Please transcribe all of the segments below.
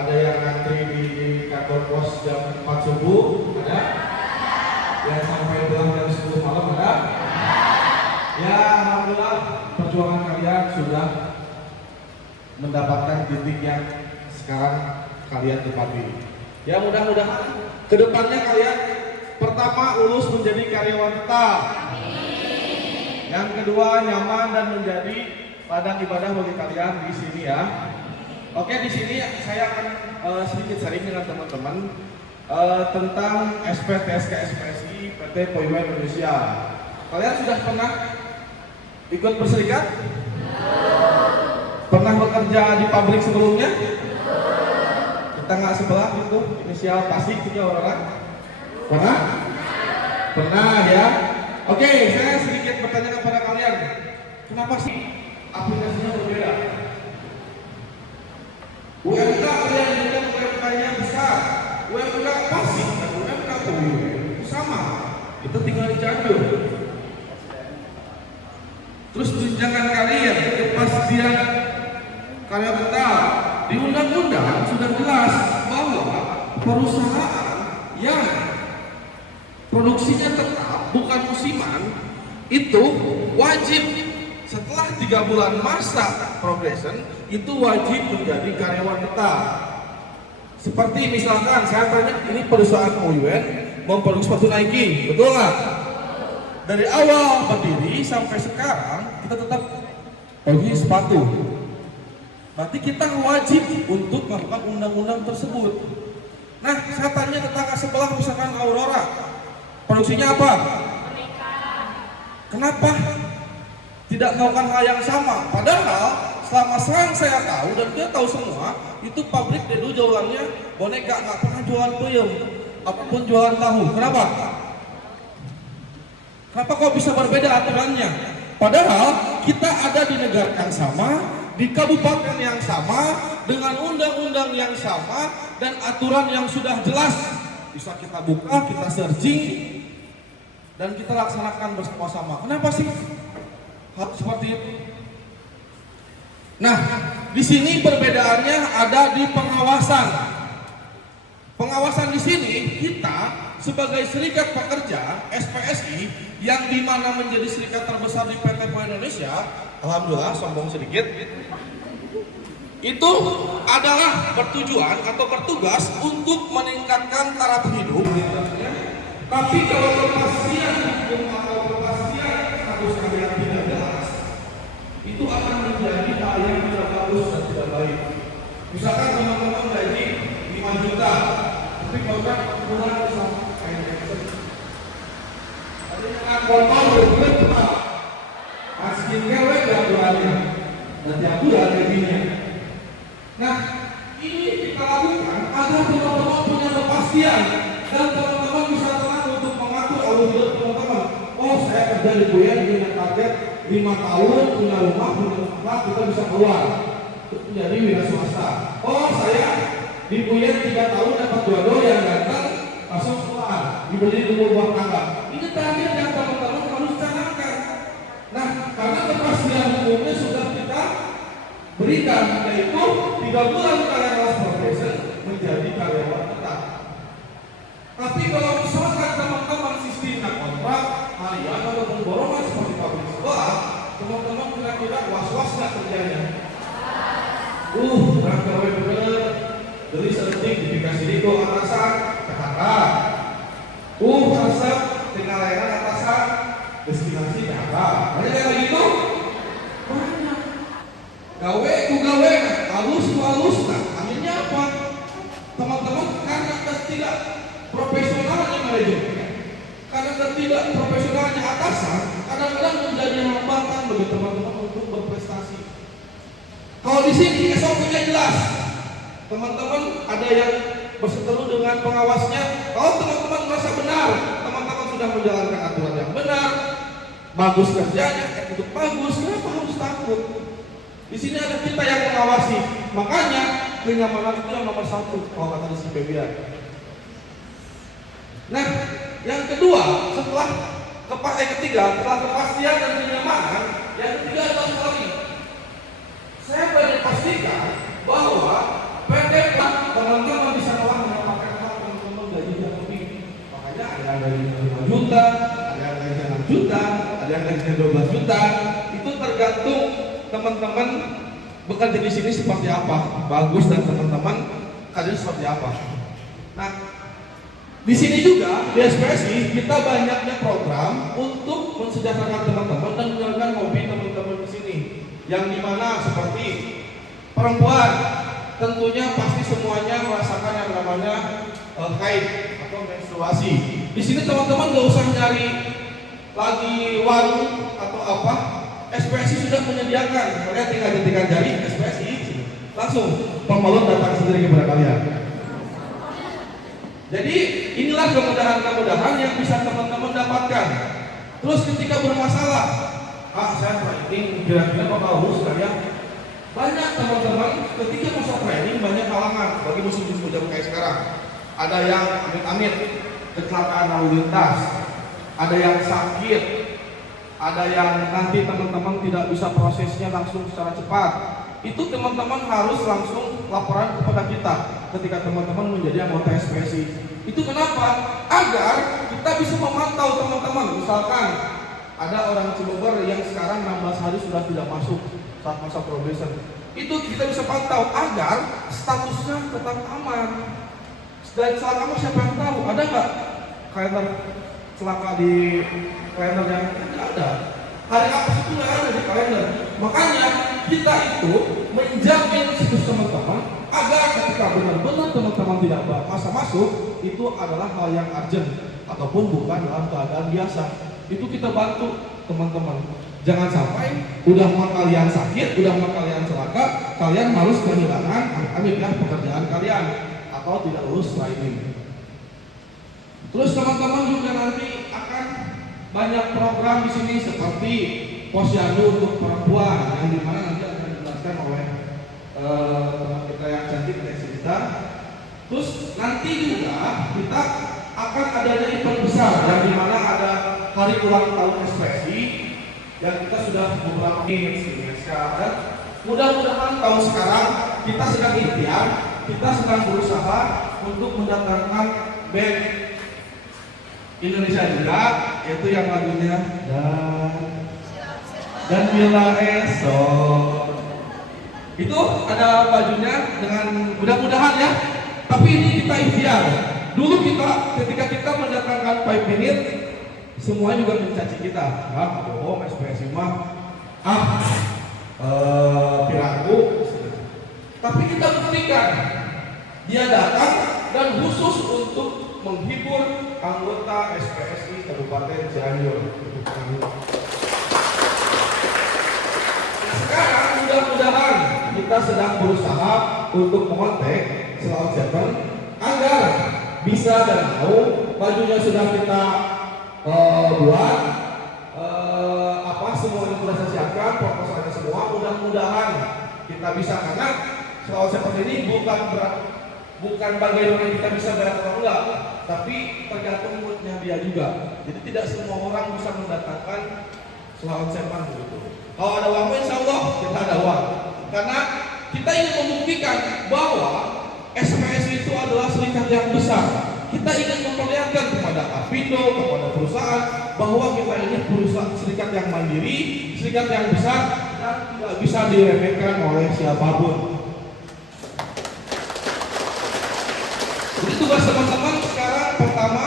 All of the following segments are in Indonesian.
Ada yang ngantri di kantor pos jam 4 subuh, ada? Yang sampai pulang jam 10 malam, ada? Ya, alhamdulillah perjuangan kalian sudah mendapatkan titik yang sekarang kalian tempati. Ya, mudah-mudahan kedepannya kalian pertama lulus menjadi karyawan tetap. Yang kedua nyaman dan menjadi ladang ibadah bagi kalian di sini ya. Oke, di sini saya akan sedikit sharing dengan teman-teman tentang SPTSK SPSI PT Poimen Indonesia. Kalian sudah pernah ikut berserikat? Pernah bekerja di pabrik sebelumnya? Tetangga sebelah itu inisial pasti juga orang? Pernah? Pernah ya? Oke, saya sedikit bertanya kepada kalian. Kenapa sih aplikasinya berbeda? UMK kalian dengan UMK-nya besar, UMK pasif dan UMK itu sama. Itu tinggal dicantum. Terus tunjangan kalian, kepastian karya tetap di undang-undang sudah jelas bahwa perusahaan yang produksinya tetap bukan musiman itu wajib setelah 3 bulan masa probation itu wajib menjadi karyawan tetap. Seperti misalkan saya tanya, ini perusahaan Poimen memproduksi sepatu Nike, betul nggak? Dari awal berdiri sampai sekarang kita tetap produksi sepatu. Berarti kita wajib untuk melakukan undang-undang tersebut. Nah, saya tanya tetangga sebelah misalkan Aurora, produksinya apa? Kenapa tidak melakukan hal yang sama? Padahal selama saya tahu dan kita tahu semua, itu pabrik dulu jualannya boneka, nggak pernah jualan peyem, apapun jualan tahu. Kenapa? Kenapa kok bisa berbeda aturannya? Padahal kita ada di negara yang sama, di kabupaten yang sama, dengan undang-undang yang sama dan aturan yang sudah jelas. Bisa kita buka, kita searching, dan kita laksanakan bersama-sama. Kenapa sih hal seperti itu? Nah, di sini perbedaannya ada di pengawasan. Pengawasan di sini kita sebagai serikat pekerja SPSI yang dimana menjadi serikat terbesar di PT Poimen Indonesia, alhamdulillah sombong sedikit, itu adalah bertujuan atau bertugas untuk meningkatkan taraf hidup. Tapi kalau kepastian hukum atau kepastian status kalian tidak jelas, itu akan menjadi hal yang tidak bagus dan tidak baik. Misalkan teman-teman gaji 5 juta, tapi kalau kan kurang sama kayak gitu. Ada yang kotor berbulan kenal, askin kewe gak bulannya, dan tiap bulan gajinya. Nah, ini kita lakukan agar teman-teman punya kepastian dan teman-teman bisa tenang untuk mengatur alur hidup teman-teman. Oh, saya kerja di Poimen punya target 5 tahun, punya rumah, punya anak, kita bisa keluar menjadi wira swasta. Oh, saya di Poimen 3 tahun dapat jodoh yang ganteng, langsung keluar, dibeli dulu rumah tangga. Ini target yang teman-teman harus canangkan. Nah, karena kepastian hukumnya sudah kita berikan, yaitu 3 bulan kalian harus probation menjadi karyawan tetap. Tapi kalau misalkan teman-teman sistemnya kontrak harian ataupun borongan seperti pabrik sebelah, teman-teman kira-kira was-was nggak kerjanya? Berat gawe bener, jadi sedetik dikasih diko atasan, PHK. Resep tinggal layanan atasan, destinasi PHK. Banyak yang kayak gitu? Banyak. Gawe ku gawe, halus, nah akhirnya apa? Teman-teman karena tidak profesionalnya manajemen, karena tidak profesionalnya atasan, kadang-kadang menjadi hambatan bagi teman-teman untuk berprestasi. Kalau di sini SOP-nya jelas, teman-teman ada yang berseteru dengan pengawasnya. Kalau teman-teman merasa benar, teman-teman sudah menjalankan aturan yang benar, bagus kerjanya, itu bagus, kenapa harus takut? Di sini ada kita yang mengawasi, makanya kenyamanan itu yang nomor 1 kalau kata si Febian. Nah, yang kedua, ketiga, setelah kepastian dan kenyamanan, yang ketiga adalah lagi. Saya boleh pastikan bahwa PT gajinya 12 juta, itu tergantung teman-teman bekerja di sini seperti apa, bagus dan teman-teman kerja seperti apa. Nah, di sini juga di SPSI kita banyaknya program untuk mensejahterakan teman-teman dan menjalankan hobi teman-teman di sini. Yang dimana seperti perempuan, tentunya pasti semuanya merasakan yang namanya haid atau menstruasi. Di sini teman-teman nggak usah nyari lagi warung atau apa, SPSI sudah menyediakan. Kalian tinggal jentikan jari SPSI, langsung pembalon datang sendiri kepada kalian. Jadi inilah kemudahan-kemudahan yang bisa teman-teman dapatkan. Terus ketika bermasalah, saya training kira-kira kok harus ya. Banyak teman-teman ketika masa training banyak halangan bagi musim-musim hujan kayak sekarang. Ada yang amit-amit kecelakaan lalu lintas, ada yang sakit, ada yang nanti teman-teman tidak bisa prosesnya langsung secara cepat. Itu teman-teman harus langsung laporan kepada kita ketika teman-teman menjadi anggota SPSI. Itu kenapa? Agar kita bisa memantau teman-teman. Misalkan ada orang Cilegon yang sekarang 16 hari sudah tidak masuk saat masa probation. Itu kita bisa pantau agar statusnya tetap aman. Dan selama siapa yang tahu? Ada nggak kalender celaka di kalender yang tidak ada? Hari apa itu nggak ada di kalender. Makanya kita itu menjamin status teman-teman agar ketika benar-benar teman-teman tidak masa masuk itu adalah hal yang urgent ataupun bukan dalam keadaan biasa. Itu kita bantu teman-teman. Jangan sampai udah mah kalian sakit, udah mah kalian celaka, kalian harus kehilangan pekerjaan kalian atau tidak lulus training. Terus teman-teman juga nanti akan banyak program di sini seperti posyandu untuk perempuan yang dimana nanti akan dijelaskan oleh teman kita yang cantik kita. Terus nanti juga kita akan adanya event besar yang dimana ada hari ulang tahun SPSI yang kita sudah beberapa sekarang. Mudah-mudahan tahun sekarang kita sedang ikhtiar, kita sedang berusaha untuk mendatangkan band Indonesia juga, yaitu yang lagunya dan bila esok itu ada bajunya dengan mudah-mudahan ya. Tapi ini kita ikhtiar. Dulu ketika kita mendatangkan 5 minute, semua juga mencaci kita. Bohong SPSI mah piraku. Tapi kita buktikan dia datang dan khusus untuk menghibur anggota SPSI Kabupaten Cianjur. Sekarang mudah-mudahan kita sedang berusaha untuk mengontak Selamat Seven agar bisa dan mau bajunya sudah kita buat, semuanya sudah saya siapkan, proposalnya semua. Mudah-mudahan kita bisa, karena Selamat Seven ini bukan bagaimana kita bisa berat atau enggak, tapi tergantung moodnya dia juga. Jadi tidak semua orang bisa mendatangkan Selamat Seven begitu. Kalau ada uang, insya Allah kita ada uang. Karena kita ingin membuktikan bahwa SPSI itu adalah serikat yang besar. Kita ingin memperlihatkan kepada Apindo, kepada perusahaan bahwa kita ini perusahaan serikat yang mandiri, serikat yang besar dan tidak bisa diremehkan oleh siapapun. Jadi tugas teman-teman sekarang pertama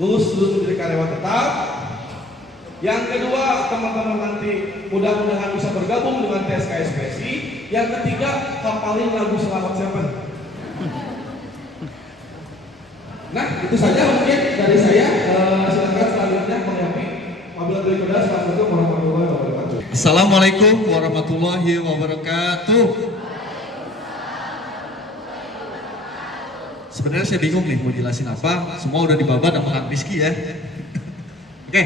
lulus menjadi karyawan tetap. Yang kedua, teman-teman nanti mudah-mudahan bisa bergabung dengan TSK SPSI. Yang ketiga, hafalin lagu Selamat Seven. Nah, itu saja mungkin dari saya. Silakan selanjutnya Bang Yapi. Wabillahi taufiq, assalamualaikum warahmatullahi wabarakatuh. Assalamualaikum warahmatullahi wabarakatuh. Sebenarnya saya bingung nih mau jelasin apa. Semua udah dibabat sama Kang Rizky ya. Oke.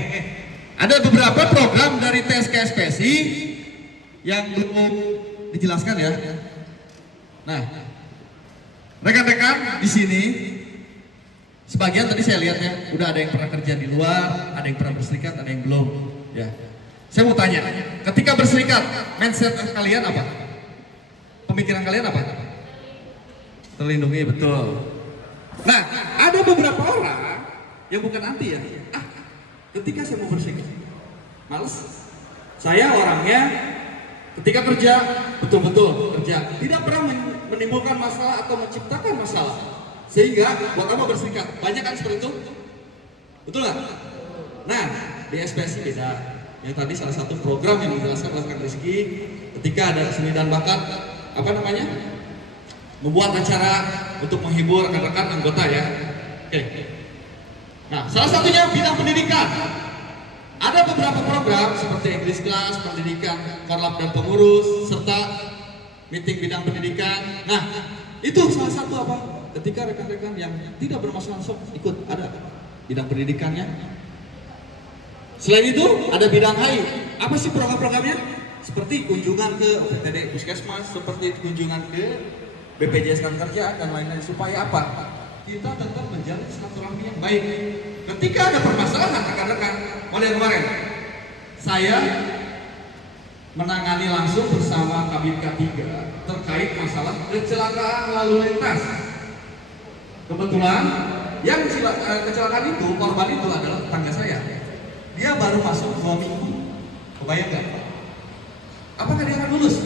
Ada beberapa program dari TSK SPSI yang belum dijelaskan ya. Nah, rekan-rekan di sini sebagian tadi saya lihat ya, udah ada yang pernah kerja di luar, ada yang pernah berserikat, ada yang belum. Ya, saya mau tanya, ketika berserikat, mindset kalian apa? Pemikiran kalian apa? Terlindungi, betul. Nah, ada beberapa orang yang bukan anti ya. Ketika saya mau berserikat, Males. Saya orangnya ketika kerja betul-betul kerja, tidak pernah menimbulkan masalah atau menciptakan masalah. Sehingga buat apa berserikat? Banyak kan seperti itu? Betul nggak? Nah, di SPSI beda. Yang tadi salah satu program yang dijelaskan oleh Kang Rizky, ketika ada seni dan bakat, apa namanya? Membuat acara untuk menghibur rekan-rekan anggota ya. Oke. Nah, salah satunya bidang pendidikan. Ada beberapa program seperti English Class, pendidikan, korlap dan pengurus, serta meeting bidang pendidikan. Nah, itu salah satu apa? Ketika rekan-rekan yang tidak bermasalah sok ikut ada bidang pendidikannya. Selain itu ada bidang HI. Apa sih program-programnya? Seperti kunjungan ke OPTD Puskesmas, seperti kunjungan ke BPJS Kerja dan lain-lain. Supaya apa? Kita tetap menjalin silaturahmi yang baik. Ketika ada permasalahan rekan-rekan, mulai kemarin saya menangani langsung bersama Kabin K3 terkait masalah kecelakaan lalu lintas. Kebetulan yang kecelakaan itu, korban itu adalah tetangga saya. Dia baru masuk 2 minggu. Kebayang gak? Apakah dia akan lulus?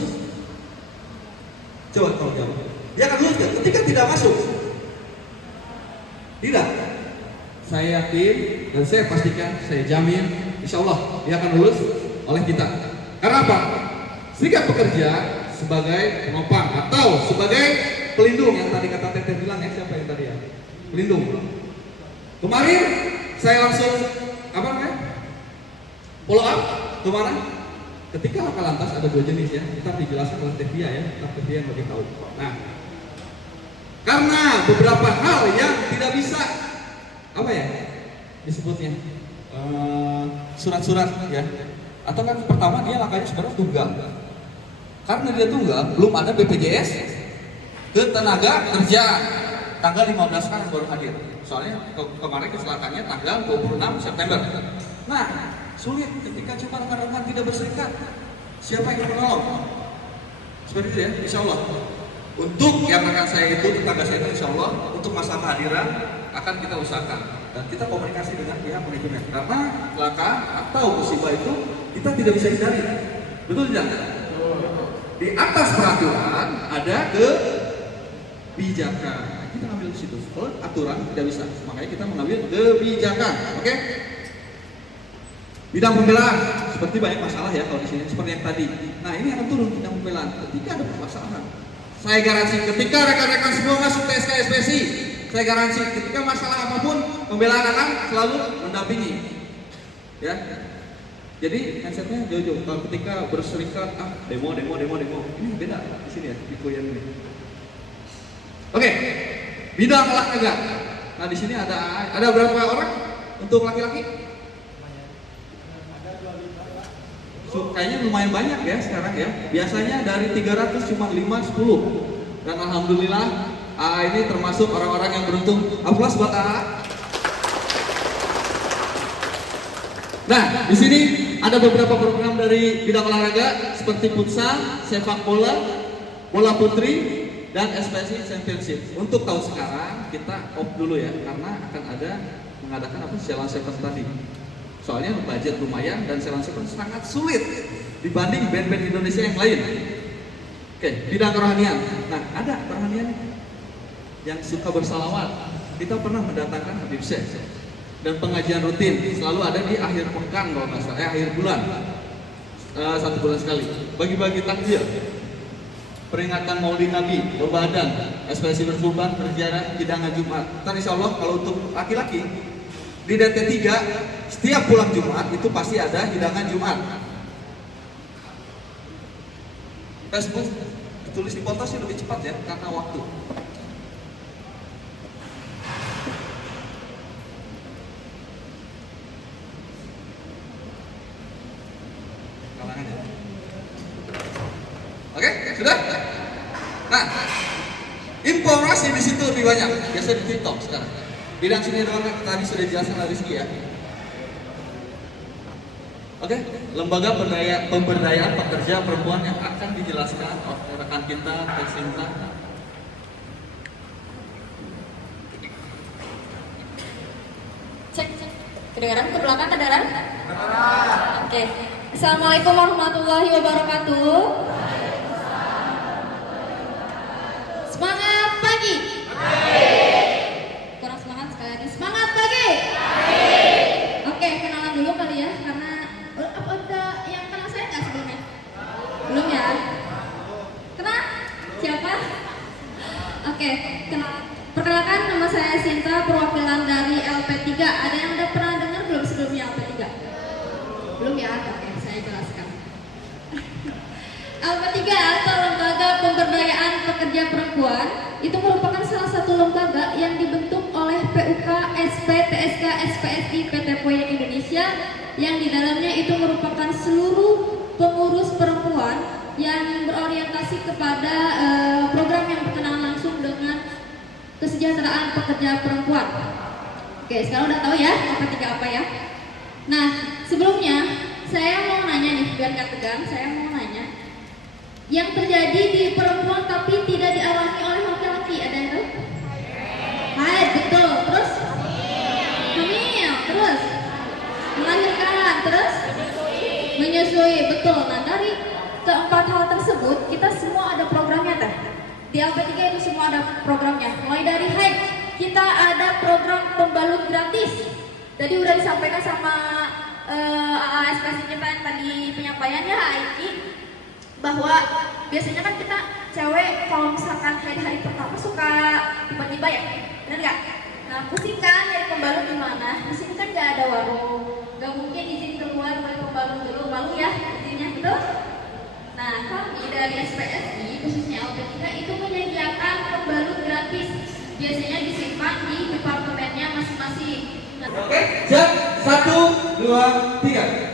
Coba tolong jawab. Dia akan lulus gak? Ketika tidak masuk? Tidak. Saya yakin dan saya pastikan, saya jamin, insya Allah dia akan lulus oleh kita. Karena apa? Serikat Pekerja sebagai penopang atau sebagai pelindung yang tadi kata Teteh bilang ya, siapa yang tadi ya? Pelindung. Kemarin saya langsung apa namanya? Follow up kemana? Ketika laka lantas ada 2 jenis ya, kita dijelaskan oleh Tevia ya, Tevia yang lebih tahu. Nah, karena beberapa hal yang tidak bisa apa ya disebutnya surat-surat ya, atau kan pertama dia lakanya sebenarnya tunggal. Karena dia tunggal, belum ada BPJS Ketenaga Kerjaan. Tanggal 15 kan baru hadir. Soalnya kemarin kecelakaannya tanggal 26 September. Nah, sulit ketika coba rekan-rekan tidak berserikat. Siapa yang menolong? Seperti itu ya, insya Allah. Untuk yang rekan saya itu, tetangga saya itu insya Allah, untuk masa kehadiran akan kita usahakan. Dan kita komunikasi dengan pihak manajemen. Karena kelaka atau musibah itu kita tidak bisa hindari. Betul tidak? Di atas peraturan ada kebijakan. Kita ambil di situ. Kalau aturan tidak bisa, makanya kita mengambil kebijakan. Oke? Bidang pembelaan, seperti banyak masalah ya kalau di sini, seperti yang tadi. Nah, ini akan turun bidang pembelaan ketika ada permasalahan. Saya garansi ketika rekan-rekan semua masuk ke SPSI, saya garansi ketika masalah apapun pembelaan akan selalu mendampingi. Ya. Jadi mindsetnya jauh-jauh. Kalau ketika berserikat, demo, ini beda di sini ya, di Koyan ini. Oke, bidang olahraga. Nah di sini ada berapa orang untuk laki-laki? Kayaknya lumayan banyak ya sekarang ya. Biasanya dari 300 cuma 5-10. Dan alhamdulillah ini termasuk orang-orang yang beruntung. Aplaus buat AA. Nah, di sini ada beberapa program dari bidang olahraga seperti futsal, sepak bola, bola putri, dan SPSI Championship. Untuk tahun sekarang kita off dulu ya, karena akan ada mengadakan Challenge Seven tadi. Soalnya budget lumayan dan Challenge Seven sangat sulit dibanding band-band Indonesia yang lain. Oke, bidang kerohanian. Nah, ada kerohanian yang suka bersalawat. Kita pernah mendatangkan Habib Syekh. Dan pengajian rutin selalu ada di akhir pekan kalau nggak salah, akhir bulan, 1 bulan sekali. Bagi-bagi takjil, peringatan Maulid Nabi, Ramadan, SPSI berkurban, berziarah, hidangan Jumat. Ntar insya Allah kalau untuk laki-laki di DT3 setiap pulang Jumat itu pasti ada hidangan Jumat. Facebook ditulis di foto sih lebih cepat ya karena waktu. Oke, sudah? Nah, informasi di situ lebih banyak. Biasa di TikTok sekarang. Bidang seni ruangan tadi sudah dijelaskan oleh Rizky ya. Oke, lembaga pemberdayaan pekerja perempuan yang akan dijelaskan oleh rekan kita, Tersinta. Cek, kedengaran ke belakang kedengaran? Oke. Assalamualaikum warahmatullahi wabarakatuh. Semangat pagi. Kurang semangat sekali lagi. Semangat pagi. Oke, kenalan dulu kali ya, karena apa ada yang kenal saya nggak sebelumnya? Belum ya? Kenal? Siapa? Oke, perkenalkan nama saya Sinta, perwakilan dari LP3. Ada yang udah pernah dengar belum sebelumnya LP3? Belum ya? Oke, saya jelaskan. LP3 atau Lembaga Pemberdayaan Pekerja Perempuan itu merupakan salah satu lembaga yang dibentuk oleh PUK, SP, TSK, SPSI, PT Poyen Indonesia yang di dalamnya itu merupakan seluruh pengurus perempuan yang berorientasi kepada program yang berkenaan langsung dengan kesejahteraan pekerja perempuan. Oke, sekarang udah tahu ya LP3 apa ya? Nah, sebelumnya saya mau nanya nih, biar gak tegang, saya mau nanya yang terjadi di perempuan tapi tidak dialami oleh laki-laki, ada yang tahu? Haid, betul. Terus? Hamil, terus? Melahirkan, terus? Menyusui, betul. Nah, dari keempat hal tersebut, kita semua ada programnya teh. Di LP3 itu semua ada programnya. Mulai dari haid, kita ada program pembalut gratis. Tadi udah disampaikan sama ASPSI kita yang tadi penyampaiannya Aiki, bahwa biasanya kan kita cewek kalau misalkan hari pertama suka tiba-tiba ya, benar nggak? Nah, pusing kan nyari pembalut di mana? Di sini kan nggak ada warung, nggak mungkin izin keluar beli pembalut dulu, malu ya izinnya gitu. Nah, kami dari SPSI khususnya LP3 itu menyediakan pembalut gratis, biasanya disimpan di departemennya masing-masing. Nah, Oke, siap. 1, 2, 3.